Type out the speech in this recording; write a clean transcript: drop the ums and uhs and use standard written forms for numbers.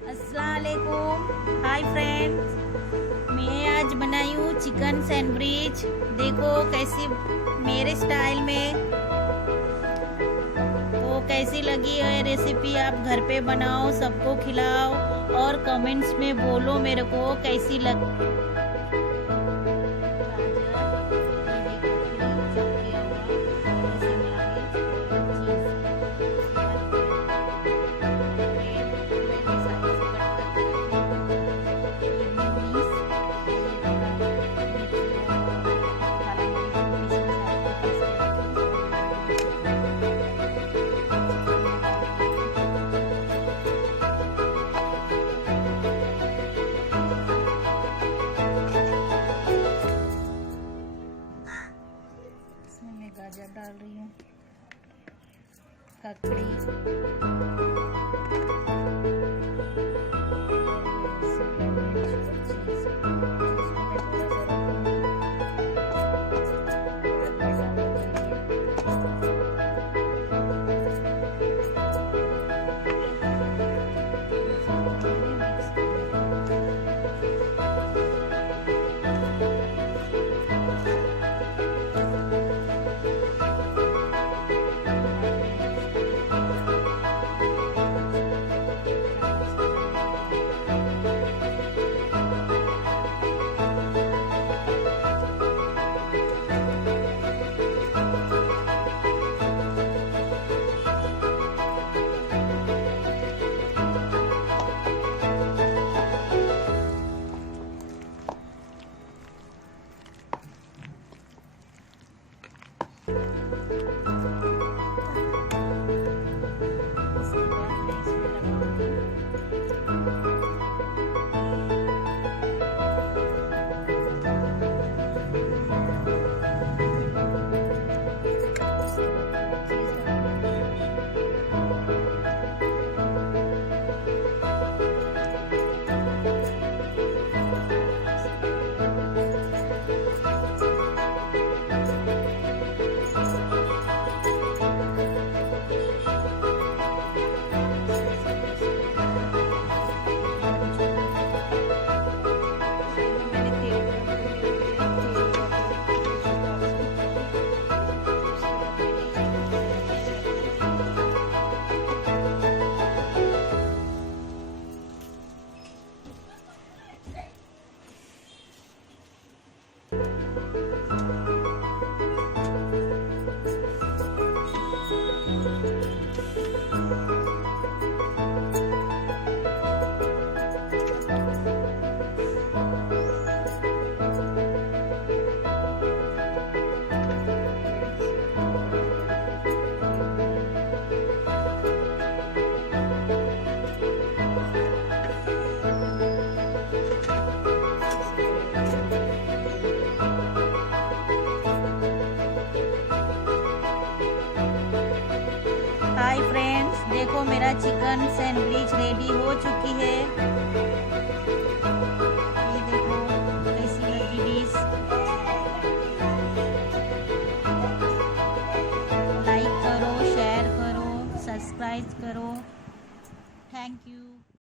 अस्सलाम वालेकुम। Hi friends, मैं आज बनाई हूँ चिकन सैंडविच। देखो कैसी मेरे स्टाइल में। तो कैसी लगी है रेसिपी? आप घर पे बनाओ, सबको खिलाओ और कमेंट्स में बोलो मेरे को कैसी लग। गाजर डाल रही हूँ, ककड़ी, हाय फ्रेंड्स, देखो मेरा चिकन सैंडविच रेडी हो चुकी है।